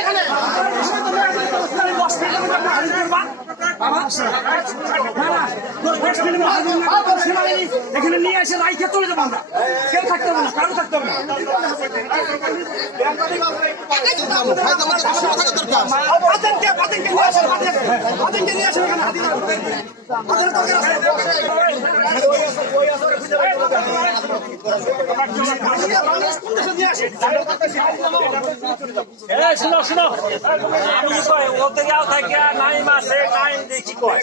এখানে। এখানে নিয়ে এসে রাইখে চলে যাব আমরা। কেউ থাকতে হবে না কারও থাকতে হবে না। শুনো শুনো। আমি কয় থাকে দেখি কয়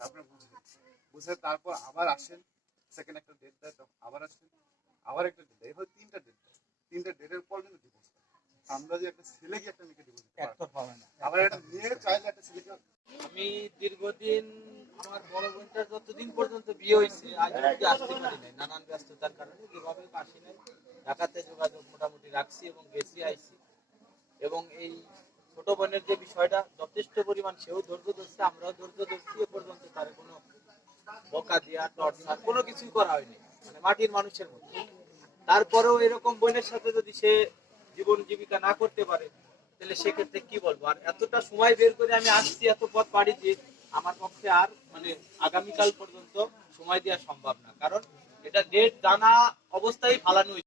তারপরে বুঝবেন বুঝে তারপর আবার আসেন সেকেন্ড একটা ডেট দেয় আবার আসেন আবার একটা ডেট দেয় তিনটা ডেট দেয় তিনটা ডেটের পর কিন্তু ডিভোর্স আমরা যে একটা ছেলে কি একটা মেয়েকে ডিভোর্স। আবার একটা মেয়ে চাইলে একটা ছেলেকে আমি দীর্ঘদিন আমার বড় বোনটার যতদিন পর্যন্ত বিয়ে হয়েছে আজ আসতে পারি নাই, নানান ব্যস্ততার কারণে কীভাবে আসি নাই। ঢাকাতে যোগাযোগ মোটামুটি রাখছি এবং গেছি, আইছি। এবং এই ছোট বোনের যে বিষয়টা, যথেষ্ট পরিমাণ সেও ধৈর্য ধরছে, আমরাও ধৈর্য ধরছি, এ পর্যন্ত তার কোনো বকা দিয়া টর্চার কোনো কিছুই করা হয়নি। মানে মাটির মানুষের মতো। তারপরেও এরকম বোনের সাথে যদি সে জীবন জীবিকা না করতে পারে তাহলে সেক্ষেত্রে কি বলব আর এতটা সময় বের করে আমি আসছি, এত পথ পাড়ি দিয়ে, আমার পক্ষে আর মানে আগামীকাল পর্যন্ত সময় দেওয়া সম্ভব না কারণ এটা ডেট জানা অবস্থায় ফালানো।